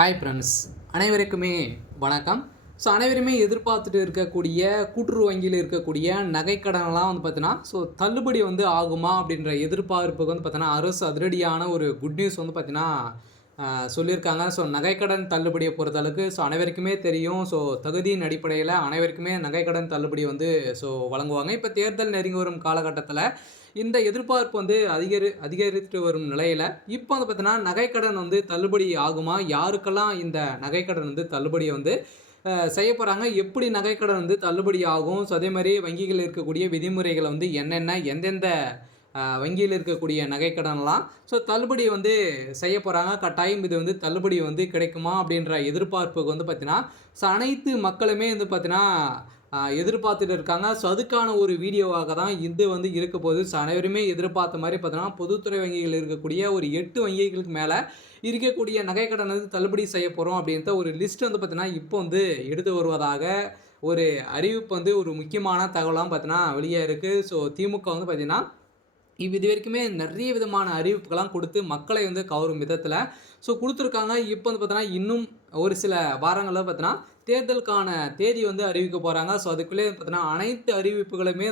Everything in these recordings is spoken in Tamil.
ஹாய் ஃப்ரெண்ட்ஸ், அனைவருக்குமே வணக்கம். அனைவருமே எதிர்பார்த்துட்டு இருக்கக்கூடிய கூட்டுறவு வங்கியில் இருக்கக்கூடிய நகைக்கடனெல்லாம் தள்ளுபடி ஆகுமா அப்படின்ற எதிர்பார்ப்புக்கு அரசு அதிரடியான ஒரு குட் நியூஸ் சொல்லியிருக்காங்க. நகைக்கடன் தள்ளுபடியை பொறுத்தளவுக்கு அனைவருக்குமே தெரியும். தகுதியின் அடிப்படையில் அனைவருக்குமே நகைக்கடன் தள்ளுபடி வழங்குவாங்க. இப்போ தேர்தல் நெருங்கி வரும் காலகட்டத்தில் இந்த எதிர்பார்ப்பு அதிகரித்து வரும் நிலையில் இப்போ நகைக்கடன் தள்ளுபடி ஆகுமா? யாருக்கெல்லாம் இந்த நகைக்கடன் தள்ளுபடி செய்ய போகிறாங்க? எப்படி நகைக்கடன் தள்ளுபடி ஆகும்? அதே மாதிரி வங்கிகளில் இருக்கக்கூடிய விதிமுறைகளை என்னென்ன, எந்தெந்த வங்கியில் இருக்கக்கூடிய நகைக்கடன்லாம் தள்ளுபடி செய்ய போகிறாங்க. கட்டாயம் இது தள்ளுபடி கிடைக்குமா அப்படின்ற எதிர்பார்ப்புக்கு அனைத்து மக்களுமே எதிர்பார்த்துட்டு இருக்காங்க. அதுக்கான ஒரு வீடியோவாக தான் இது இருக்க போகுது. அனைவருமே எதிர்பார்த்த மாதிரி பொதுத்துறை வங்கிகள் இருக்கக்கூடிய ஒரு 8 வங்கிகளுக்கு மேலே இருக்கக்கூடிய நகைக்கடன் தள்ளுபடி செய்ய போகிறோம் அப்படின்ற ஒரு லிஸ்ட் இப்போ எடுத்து வருவதாக ஒரு அறிவிப்பு ஒரு முக்கியமான தகவலாம் வெளியே இருக்குது. திமுக இது வரைக்குமே நிறைய விதமான அறிவிப்புகள்லாம் கொடுத்து மக்களை கவரும் விதத்தில் கொடுத்துருக்காங்க. இப்போ இன்னும் ஒரு சில வாரங்களில் தேர்தலுக்கான தேதி அறிவிக்க போகிறாங்க. அதுக்குள்ளே அனைத்து அறிவிப்புகளுமே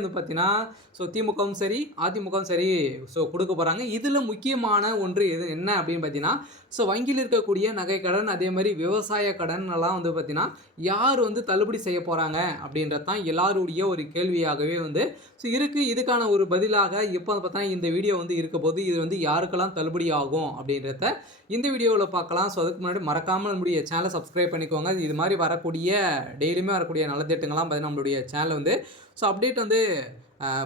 திமுகவும் சரி அதிமுகவும் சரி கொடுக்க போகிறாங்க. இதில் முக்கியமான ஒன்று என்ன அப்படின்னு பார்த்தீங்கன்னா, வங்கியில் இருக்கக்கூடிய நகைக்கடன், அதே மாதிரி விவசாய கடன் எல்லாம் யார் தள்ளுபடி செய்ய போகிறாங்க அப்படின்றது தான் எல்லாருடைய ஒரு கேள்வியாகவே இருக்குது. இதுக்கான ஒரு பதிலாக இப்போ இந்த வீடியோ இருக்க போது இது யாருக்கெல்லாம் தள்ளுபடி ஆகும் அப்படின்றத இந்த வீடியோவில் பார்க்கலாம். அதுக்கு முன்னாடி மறக்காமல் நம்மளுடைய சேனலை சப்ஸ்கிரைப் பண்ணிக்கோங்க. இது மாதிரி வரக்கூடிய டெய்லியுமே வரக்கூடிய நலத்திட்டங்கள்லாம் நம்மளுடைய சேனல் அப்டேட்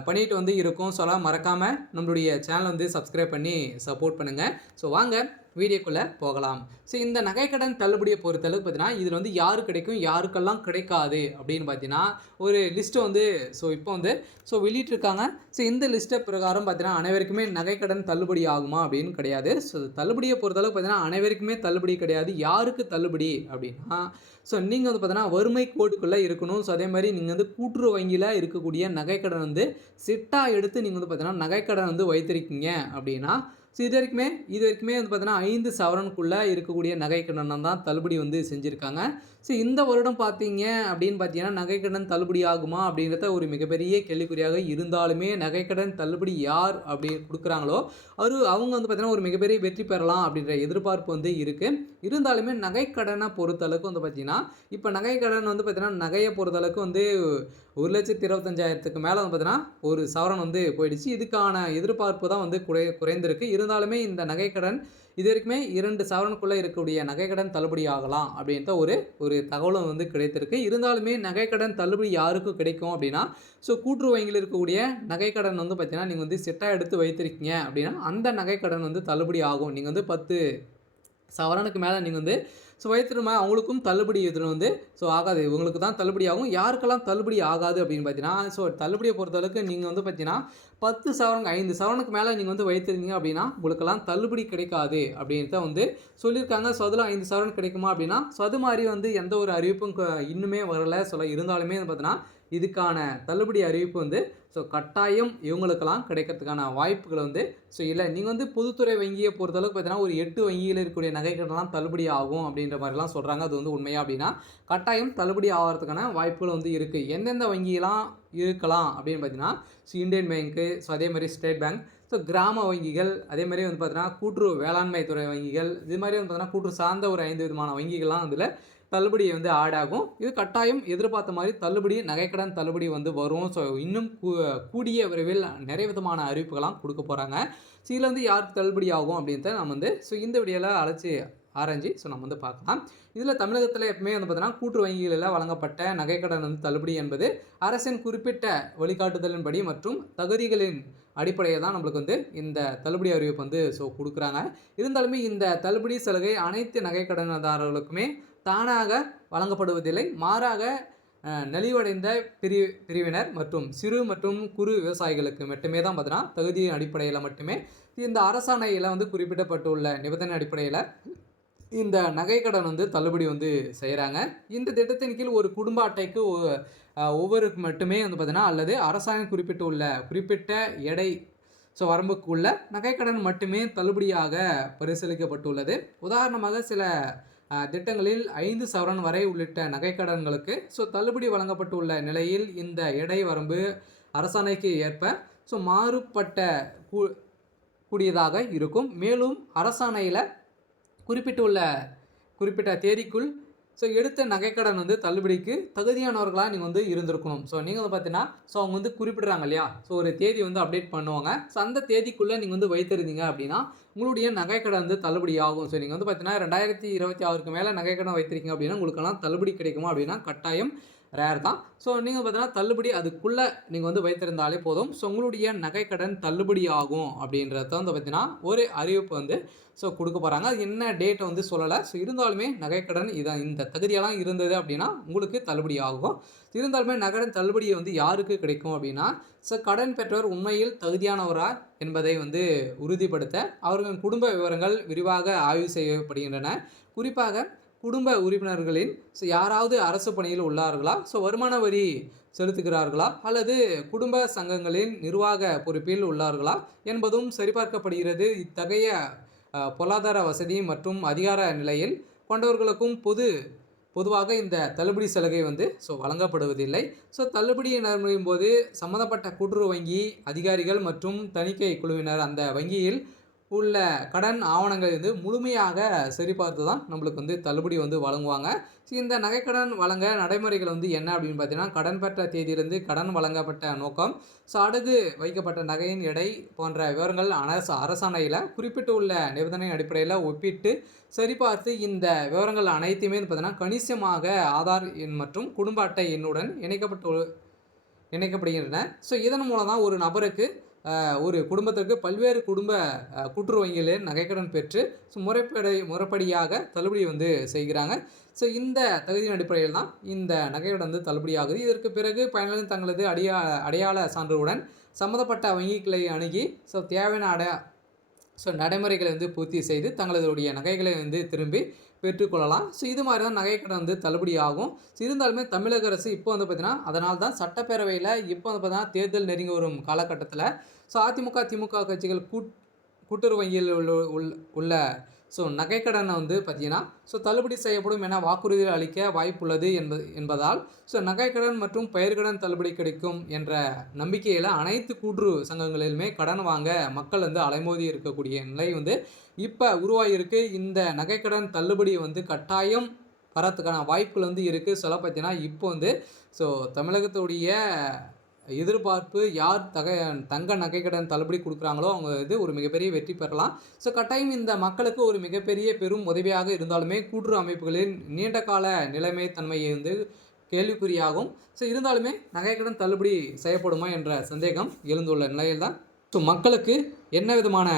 பண்ணிட்டு இருக்கும். மறக்காமல் நம்மளுடைய சேனலை சப்ஸ்கிரைப் பண்ணி சப்போர்ட் பண்ணுங்கள். வாங்க வீடியோக்குள்ளே போகலாம். இந்த நகைக்கடன் தள்ளுபடியை பொறுத்தளவுக்கு பார்த்தீங்கன்னா இதில் யாரு கிடைக்கும், யாருக்கெல்லாம் கிடைக்காது அப்படின்னு பார்த்தீங்கன்னா ஒரு லிஸ்ட்டை இப்போ வெளியிட்டிருக்காங்க. இந்த லிஸ்ட்டை பிரகாரம் பார்த்தீங்கன்னா அனைவருக்குமே நகைக்கடன் தள்ளுபடி ஆகுமா அப்படின்னு கிடையாது. தள்ளுபடியை பொறுத்தளவுக்கு பார்த்தீங்கன்னா அனைவருக்குமே தள்ளுபடி கிடையாது. யாருக்கு தள்ளுபடி அப்படின்னா நீங்கள் பார்த்தீங்கன்னா வறுமை கோட்டுக்குள்ளே இருக்கணும். அதே மாதிரி நீங்கள் கூட்டுறவு வங்கியில் இருக்கக்கூடிய நகைக்கடன் சிட்டாக எடுத்து நீங்கள் பார்த்தீங்கன்னா நகைக்கடன் வைத்திருக்கீங்க அப்படின்னா இது வரைக்குமே பார்த்தீங்கன்னா 5 சவரனுக்குள்ளே இருக்கக்கூடிய நகைக்கடன் தான் தள்ளுபடி செஞ்சுருக்காங்க. இந்த வருடம் பார்த்தீங்க அப்படின்னு பார்த்தீங்கன்னா நகைக்கடன் தள்ளுபடி ஆகுமா அப்படின்றத ஒரு மிகப்பெரிய கேள்விக்குறியாக இருந்தாலுமே நகைக்கடன் தள்ளுபடி யார் அப்படி கொடுக்குறாங்களோ அவங்க பார்த்தீங்கன்னா ஒரு மிகப்பெரிய வெற்றி பெறலாம் அப்படின்ற எதிர்பார்ப்பு இருக்குது. இருந்தாலுமே நகைக்கடனை பொறுத்தளவுக்கு பார்த்தீங்கன்னா இப்போ நகைக்கடன் பார்த்தீங்கன்னா நகையை பொறுத்தளவுக்கு 1,25,000க்கு மேலே பார்த்தீங்கன்னா ஒரு சவரன் போயிடுச்சு. இதுக்கான எதிர்பார்ப்பு தான் குறைந்திருக்கு. இருந்தாலுமே இந்த நகைக்கடன் இது வரைக்குமே 2 சவரனுக்குள்ளே இருக்கக்கூடிய நகைக்கடன் தள்ளுபடி ஆகலாம் அப்படின்ற ஒரு தகவலும் கிடைத்திருக்கு. இருந்தாலுமே நகைக்கடன் தள்ளுபடி யாருக்கு கிடைக்கும் அப்படின்னா கூட்டுறவு வங்கியில் இருக்கக்கூடிய நகைக்கடன் பார்த்தீங்கன்னா நீங்கள் செட்டாக எடுத்து வைத்திருக்கீங்க அப்படின்னா அந்த நகைக்கடன் தள்ளுபடி ஆகும். நீங்கள் 10 சவரனுக்கு மேலே நீங்கள் வைத்திருமா அவங்களுக்கும் தள்ளுபடி இதில் ஆகாது. இவங்களுக்கு தான் தள்ளுபடி ஆகும். யாருக்கெல்லாம் தள்ளுபடி ஆகாது அப்படின்னு பார்த்தீங்கன்னா தள்ளுபடியை பொறுத்தளவுக்கு நீங்கள் பார்த்தீங்கன்னா 10 சவரன் 5 சவரனுக்கு மேலே நீங்கள் வைத்திருந்தீங்க அப்படின்னா உங்களுக்கெல்லாம் தள்ளுபடி கிடைக்காது அப்படின்ட்டு சொல்லியிருக்காங்க. அதில் 5 சவரன் கிடைக்குமா அப்படின்னா அது மாதிரி எந்த ஒரு அறிவிப்பும் இன்னுமே வரலை. இருந்தாலுமே பார்த்தீங்கன்னா இதுக்கான தள்ளுபடி அறிவிப்பு கட்டாயம் இவங்களுக்கெல்லாம் கிடைக்கிறதுக்கான வாய்ப்புகள் இல்லை. நீங்கள் பொதுத்துறை வங்கியை பொறுத்தளவுக்கு பார்த்தீங்கன்னா ஒரு 8 வங்கியில் இருக்கக்கூடிய நகைக்கடன்லாம் தள்ளுபடி ஆகும் அப்படின்ற மாதிரிலாம் சொல்கிறாங்க. அது உண்மையா அப்படின்னா கட்டாயம் தள்ளுபடி ஆகிறதுக்கான வாய்ப்புகள் இருக்குது. எந்தெந்த வங்கியெல்லாம் இருக்கலாம் அப்படின்னு பார்த்தீங்கன்னா இந்தியன் பேங்க்கு, அதே மாதிரி ஸ்டேட் பேங்க், கிராம வங்கிகள், அதே மாதிரி பார்த்தீங்கன்னா கூட்டுறவு வேளாண்மை துறை வங்கிகள், இது மாதிரி பார்த்தீங்கன்னா கூட்டுறவு சார்ந்த ஒரு 5 விதமான வங்கிகள்லாம் அதில் தள்ளுபடி ஆட் ஆகும். இது கட்டாயம் எதிர்பார்த்த மாதிரி தள்ளுபடி நகைக்கடன் தள்ளுபடி வரும். இன்னும் கூடிய விரைவில் நிறைய விதமான அறிவிப்புகள்லாம் கொடுக்க போகிறாங்க. இதில் யாருக்கு தள்ளுபடி ஆகும் அப்படின்றத நம்ம இந்த வீடியோவில் ஆராய்ச்சி நம்ம பார்க்கலாம். இதில் தமிழகத்தில் எப்பவுமே பார்த்தீங்கன்னா கூட்டுறவு வங்கிகளில் வழங்கப்பட்ட நகைக்கடன் தள்ளுபடி என்பது அரசின் குறிப்பிட்ட வழிகாட்டுதலின்படி மற்றும் தகுதிகளின் அடிப்படையில் தான் நம்மளுக்கு இந்த தள்ளுபடி அறிவிப்பு கொடுக்குறாங்க. இருந்தாலுமே இந்த தள்ளுபடி சலுகை அனைத்து நகைக்கடனதாரர்களுக்குமே தானாக வழங்கப்படுவதில்லை. மாறாக நலிவடைந்த பிரிவினர் மற்றும் சிறு மற்றும் குறு விவசாயிகளுக்கு மட்டுமே தான் பார்த்தீங்கன்னா தகுதியின் அடிப்படையில் மட்டுமே இந்த அரசாணையில் குறிப்பிடப்பட்டுள்ள நிபந்தனை அடிப்படையில் இந்த நகைக்கடன் தள்ளுபடி செய்கிறாங்க. இந்த திட்டத்தின் கீழ் ஒரு குடும்ப அட்டைக்கு ஒவ்வொருக்கு மட்டுமே பார்த்தீங்கன்னா அல்லது அரசாங்கம் குறிப்பிட்ட எடை வரம்புக்குள்ள நகைக்கடன் மட்டுமே தள்ளுபடியாக பரிசீலிக்கப்பட்டுள்ளது. உதாரணமாக சில திட்டங்களில் 5 சவரன் வரை உள்ளிட்ட நகைக்கடன்களுக்கு தள்ளுபடி வழங்கப்பட்டுள்ள நிலையில் இந்த எடை வரம்பு அரசாணைக்கு ஏற்ப மாறுபட்ட கூடியதாக இருக்கும். மேலும் அரசாணையில் குறிப்பிட்ட தேதிக்குள் எடுத்த நகைக்கடன் தள்ளுபடிக்கு தகுதியானவர்களாக நீங்கள் இருந்திருக்கணும். நீங்கள் பார்த்தீங்கன்னா அவங்க குறிப்பிடுறாங்க இல்லையா, ஒரு தேதி அப்டேட் பண்ணுவாங்க. அந்த தேதிக்குள்ளே நீங்கள் வைத்திருந்தீங்க அப்படின்னா உங்களுடைய நகைக்கடன் தள்ளுபடி ஆகும். நீங்கள் பார்த்தீங்கன்னா 2026க்கு மேலே நகைக்கடன் வைத்திருக்கீங்க அப்படின்னா உங்களுக்கெல்லாம் தள்ளுபடி கிடைக்குமா அப்படின்னா கட்டாயம் ரேர் தான். நீங்கள் பார்த்தீங்கன்னா தள்ளுபடி அதுக்குள்ளே நீங்கள் வைத்திருந்தாலே போதும். உங்களுடைய நகைக்கடன் தள்ளுபடி ஆகும் அப்படின்றத பார்த்தீங்கன்னா ஒரு அறிவிப்பு கொடுக்க போகிறாங்க. அது என்ன டேட் சொல்லலை. இருந்தாலுமே நகைக்கடன் இந்த தகுதியெல்லாம் இருந்தது அப்படின்னா உங்களுக்கு தள்ளுபடி ஆகும். இருந்தாலுமே நகைக்கடன் தள்ளுபடி யாருக்கு கிடைக்கும் அப்படின்னா கடன் பெற்றவர் உண்மையில் தகுதியானவரா என்பதை உறுதிப்படுத்த அவர்களின் குடும்ப விவரங்கள் விரிவாக ஆய்வு செய்யப்படுகின்றன. குறிப்பாக குடும்ப உறுப்பினர்களின் யாராவது அரசு பணியில் உள்ளார்களா, வருமான வரி செலுத்துகிறார்களா அல்லது குடும்ப சங்கங்களின் நிர்வாக பொறுப்பில் உள்ளார்களா என்பதும் சரிபார்க்கப்படுகிறது. இத்தகைய பொருளாதார வசதி மற்றும் அதிகார நிலையில் கொண்டவர்களுக்கும் பொதுவாக இந்த தள்ளுபடி சலுகை வழங்கப்படுவதில்லை. தள்ளுபடி நடைமுறையும் போது சம்மந்தப்பட்ட கூட்டுறவு வங்கி அதிகாரிகள் மற்றும் தணிக்கை குழுவினர் அந்த வங்கியில் உள்ள கடன் ஆவணங்கள் முழுமையாக சரிபார்த்து தான் நம்மளுக்கு தள்ளுபடி வழங்குவாங்க. இந்த நகைக்கடன் வழங்க நடைமுறைகள் என்ன அப்படின்னு பார்த்தீங்கன்னா, கடன் பெற்ற தேதியிலிருந்து கடன் வழங்கப்பட்ட நோக்கம், அடகு வைக்கப்பட்ட நகையின் எடை போன்ற விவரங்கள் அரசாணையில் குறிப்பிட்டுள்ள நிபந்தனை அடிப்படையில் ஒப்பிட்டு சரிபார்த்து இந்த விவரங்கள் அனைத்துமே பார்த்தீங்கன்னா கணிசமாக ஆதார் எண் மற்றும் குடும்ப அட்டை எண்ணுடன் இணைக்கப்படுகின்றன. இதன் மூலம் தான் ஒரு நபருக்கு ஒரு குடும்பத்திற்கு பல்வேறு கூட்டுறவு வங்கிகளில் நகைக்கடன் பெற்று முறைப்படியாக தள்ளுபடி செய்கிறாங்க. இந்த தகுதியின் அடிப்படையில் தான் இந்த நகைக்கடன் தள்ளுபடி ஆகுது. இதற்கு பிறகு பயனாளிகள் தங்களது அடையாள சான்றுடன் சம்மந்தப்பட்ட வங்கிகளை அணுகி தேவையான நடைமுறைகளை பூர்த்தி செய்து தங்களுடைய நகைகளை திரும்பி பெற்றுக்கொள்ளலாம். இது மாதிரி தான் நகைக்கடன் தள்ளுபடி ஆகும். இருந்தாலுமே தமிழக அரசு இப்போ பார்த்தீங்கன்னா அதனால தான் சட்டப்பேரவையில் இப்போ பார்த்தீங்கன்னா தேர்தல் நெருங்கி வரும் காலகட்டத்தில் அதிமுக திமுக கட்சிகள் கூட்டுறவு வங்கியில் உள்ள நகைக்கடனை பார்த்தீங்கன்னா தள்ளுபடி செய்யப்படும் என வாக்குறுதிகள் அளிக்க வாய்ப்புள்ளது என்பதால் நகைக்கடன் மற்றும் பயிர்க்கடன் தள்ளுபடி கிடைக்கும் என்ற நம்பிக்கையில் அனைத்து கூட்டுறவு சங்கங்களிலுமே கடன் வாங்க மக்கள் அலைமோதி இருக்கக்கூடிய நிலை இப்போ உருவாகியிருக்கு. இந்த நகைக்கடன் தள்ளுபடி கட்டாயம் வரத்துக்கான வாய்ப்புகள் இருக்குது. சொல்ல பார்த்தீங்கன்னா இப்போ தமிழகத்துடைய எதிர்பார்ப்பு யார் தங்க நகைக்கடன் தள்ளுபடி கொடுக்குறாங்களோ அவங்க ஒரு மிகப்பெரிய வெற்றி பெறலாம். கட்டாயம் இந்த மக்களுக்கு ஒரு மிகப்பெரிய பெரும் உதவியாக இருந்தாலுமே கூட்டுறவு அமைப்புகளின் நீண்ட கால நிலைமை தன்மையை கேள்விக்குறியாகும். இருந்தாலுமே நகைக்கடன் தள்ளுபடி செய்யப்படுமா என்ற சந்தேகம் எழுந்துள்ள நிலையில் தான் மக்களுக்கு என்ன விதமான